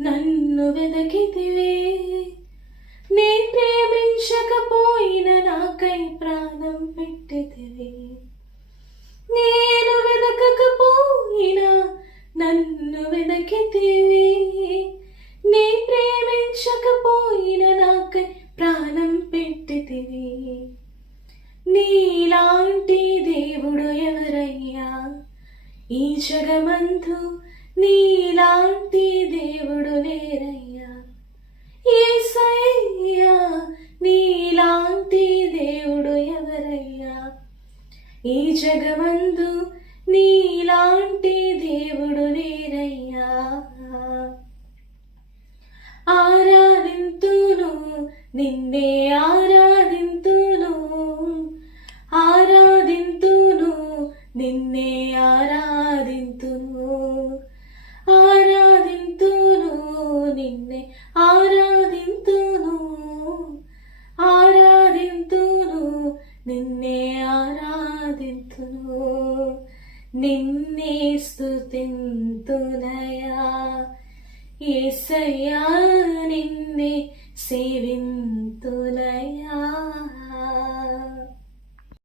నన్ను వెదకితివే. నీ ప్రేమించకపోయిన నాకై ప్రాణం పెట్టితివే. నేను వెదకకపోయినా నన్ను వెదకితివే. నీ ప్రేమించకపోయిన నాకై ప్రాణం పెట్టితివే. నీలాంటి దేవుడు ఎవరయ్యా ఈ జగమందు, నీలాంటి దేవుడు లేరయ్యా యేసయ్యా. నీలాంటి దేవుడు ఎవరయ్యా ఈ జగమందు, నీలాంటి దేవుడు లేరయ్యా. ఆరాధింతును నిన్నే ఆరాధింతును, ఆరాధింతును నిన్నే ఆరాధింతును, ఆరాధింతును నిన్నే ఆరాధింతును, ఆరాధింతును నిన్నే ఆరాధింతును. నిన్నే స్తుతింతునయా యేసయ్యా, నిన్నే సేవింతునయా.